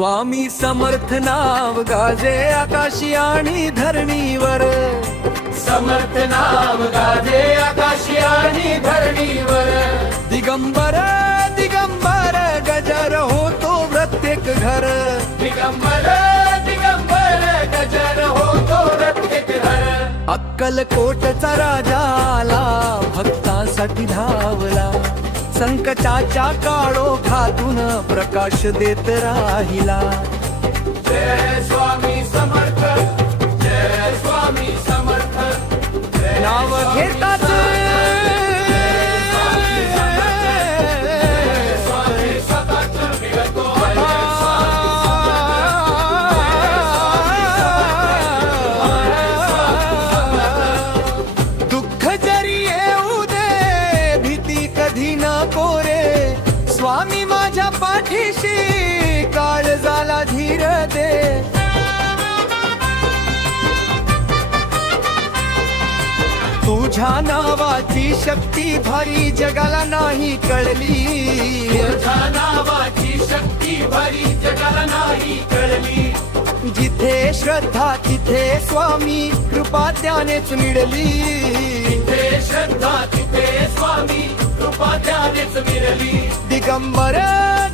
स्वामी समर्थ नाव गाजे आकाशी आणि धरणीवर, समर्थ नाम गाजे आकाशी आणि धरणीवर। दिगंबर दिगंबर गजर होतो प्रत्येक घर, दिगंबर दिगंबर गजर होतो प्रत्येक घर। अक्कलकोटचा राजा आला भक्तांसाठी धावला, संकटाच्या काळोखातून प्रकाश देत राहिला। जय स्वामी समर्थ, जय स्वामी समर्थ, नाव घेताच दुःख जरी येऊ दे भीती कधी नको रे, स्वामी माझ्या पाठीशी काळजाला धीर दे। तुझ्या नावाची शक्ती भारी जगाला नाही कळली, तुझ्या नावाची शक्ती भारी जगाला नाही कळली। जिथे श्रद्धा तिथे स्वामी कृपा त्यानेच मिळली, तिथे श्रद्धा तिथे स्वामी कृपा त्यानेच मिळली। दिगंबर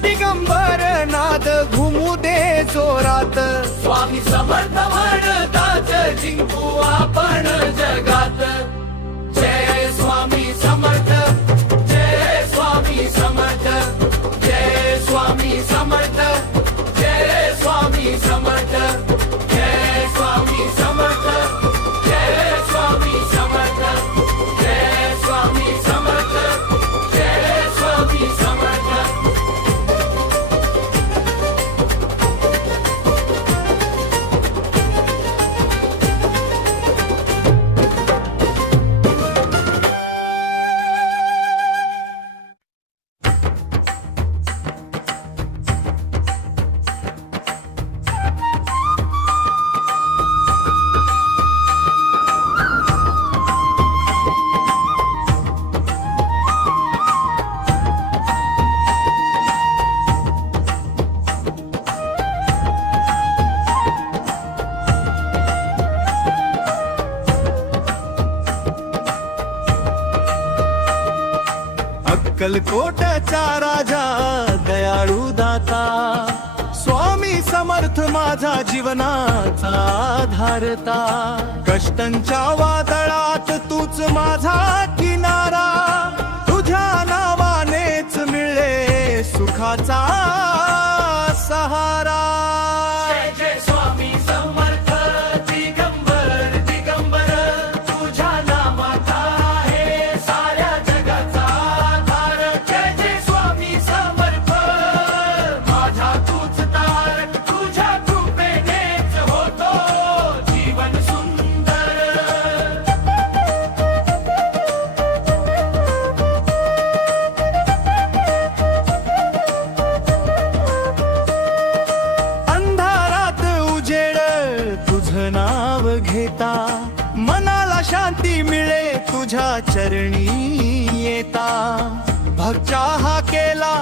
दिगंबर नाद घुमू दे जोरात, स्वामी समर्थ म्हणताच जिंकू आपण जगात। जय स्वामी समर्थ, जय स्वामी समर्थ, जय स्वामी समर्थ, जय स्वामी समर्थ, जय स्वामी समर्थ, जय स्वामी समर्थ, जय स्वामी समर्थ, जय स्वामी समर्थ। अक्कलकोटचा राजा दयाळू दाता, स्वामी समर्थ माझा जीवनाचा आधारता। कष्टांच्या वादळात तूच माझा किनारा, तुझ्या नावानेच मिळे सुखाचा सहारा। जय जय स्वामी समर्थ दिगंबर दिगंबर, तुझ्या नामाचा आहे साऱ्या जगाचा आधार। जय जय स्वामी समर्थ माझा तूच तार, तुझ्या कृपेनेच होतो जीवन सुंदर। अंधारात उजेड तुझं नाव घेता, मनाला शांती मिळे तुझ्या चरणी येता। भक्त्या हा केला